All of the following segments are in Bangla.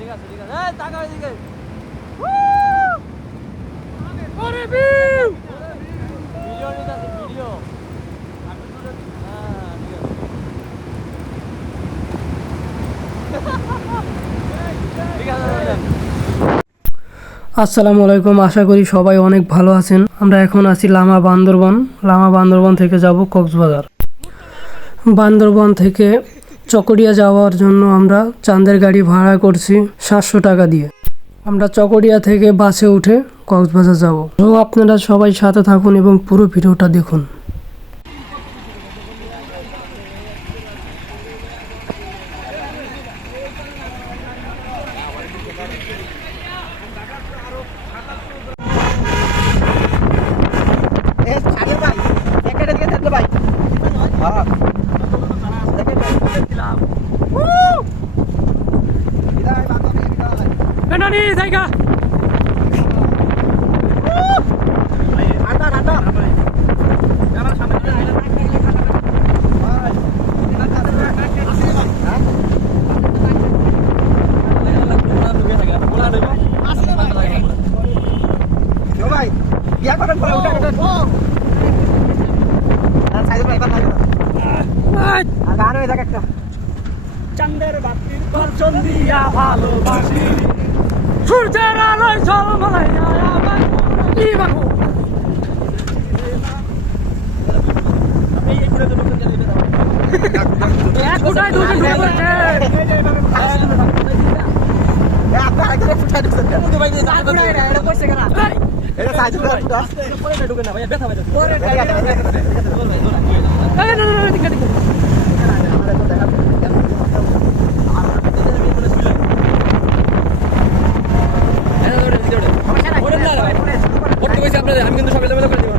ঠিক আছে ঠিক আছে, এই টাকা ওইদিকে। ওরে ভিউ ভিডিও নিতাছি ভিডিও। আমি তো হ্যাঁ ঠিক আছে ঠিক আছে। আসসালামু আলাইকুম, আশা করি সবাই অনেক ভালো আছেন। আমরা এখন আছি লামা বান্দরবন। লামা বান্দরবন থেকে যাব কক্সবাজার। বান্দরবন থেকে চকরিয়া যাওয়ার জন্য আমরা চাঁদের গাড়ি ভাড়া করছি 700 টাকা দিয়ে। আমরা চকরিয়া থেকে বাসে উঠে কক্সবাজার যাব। তো আপনারা সবাই সাথে থাকুন এবং পুরো ভিডিওটা দেখুন। জায়গা চাঁদের বাতির দর্শন দিয়া ভালোবাসি, সূর্যের আলোয় ঝলমলাইয়া আমার জীবন। এক ফুটায় দুজন ঢুকেছে। আমি কিন্তু সবাই করে দিব।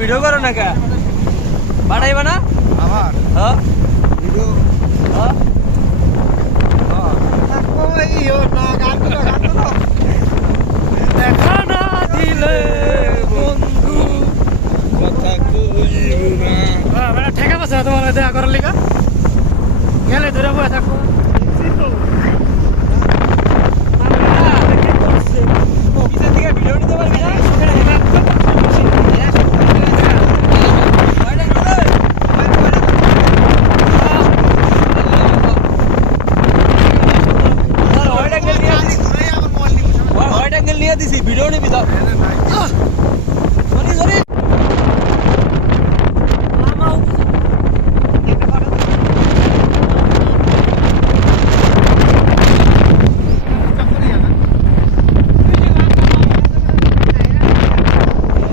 ভিডিও করো না কে বাড়াইবা না আমার হ্যাঁ ভিডিও হ্যাঁ ওই না গান তো দেখা না দিলে বন্ধু কথা কইব না মানে ঠেকা পাচ্ছে তোমার দেখা করার লিগা গেলে ধরে বয়ে থাকবো পিছন থেকে ভিডিও নিতে পারবি না নিয়ে দিছি ভিডিও নিবি তো সরি সরি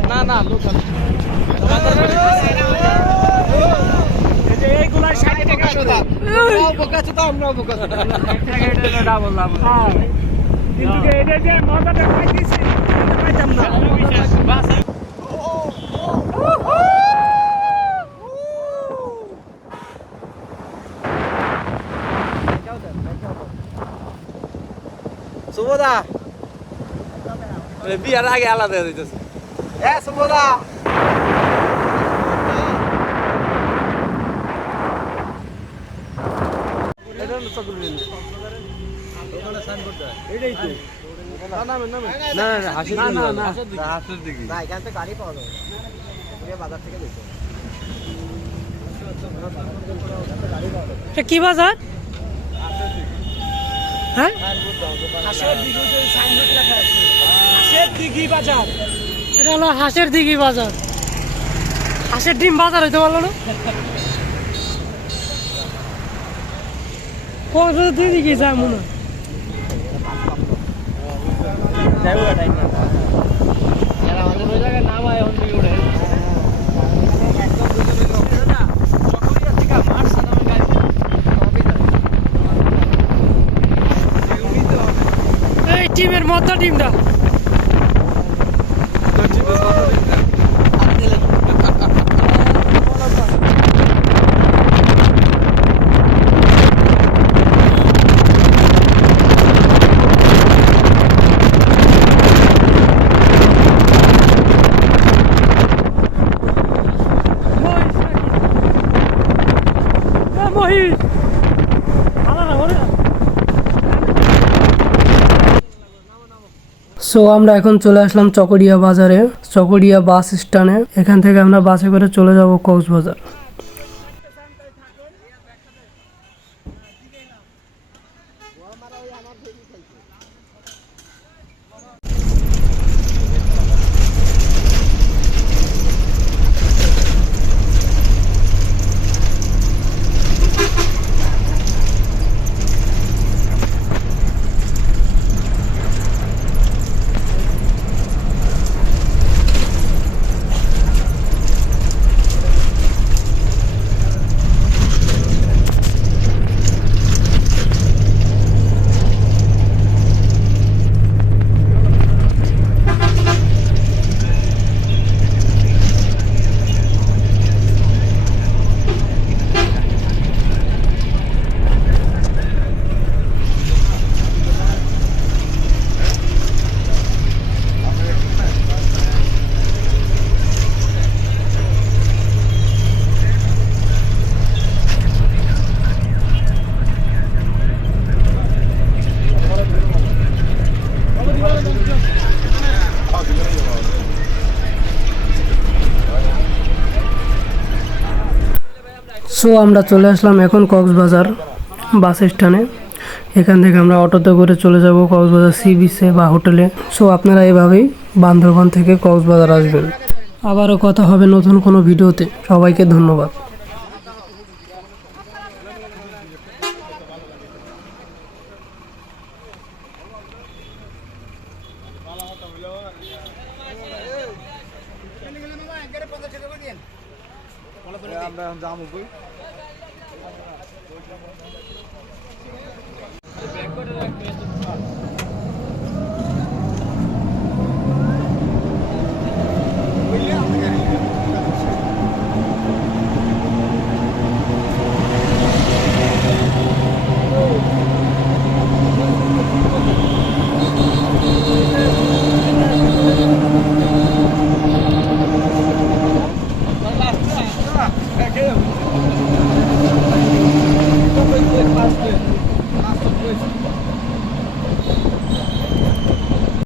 না না লোকাল এইগুলাই 60 টাকা শুধু আমরাও বোকাচোদা আমরাও বোকাচোদা এটা বললাম কিন্তু এটা যে মজাটা পাইতেছি পাইতাম না বাস সুবোদা বিয়ার আগে আলাদা হয়ে যাইতেছে সুবোদা এটাই তো হাসির দিকে না এখান থেকে গাড়ি পাওয়া যাবে বাজার থেকে দেখো কি বাজার হ্যাঁ হাসির দিকে সাইনবোর্ড লেখা আছে হাসির দিঘি বাজার এটা হলো হাঁসের দিঘি বাজার হাঁসের ডিম বাজার হইতে পারলো না দুই দিকে যায় মনে হয় আমাদের ওই জায়গায় নাম হয় এখন থেকে উঠে এই টিমের মধ্যে টিমটা সো আমরা এখন চলে আসলাম চকরিয়া বাজারে চকরিয়া বাস স্ট্যান্ডে এখান থেকে আমরা বাসে করে চলে যাব কক্সবাজার সো আমরা চলে আসলাম এখন কক্সবাজার বাস স্ট্যান্ডে এখান থেকে আমরা অটোতে করে চলে যাব কক্সবাজার সি বিচে বা হোটেলে সো আপনারা এভাবেই বান্দরবান থেকে কক্সবাজার আসবেন আবারও কথা হবে নতুন কোনো ভিডিওতে সবাইকে ধন্যবাদ আমরা যাবো কই ব্যাক করে রাখবে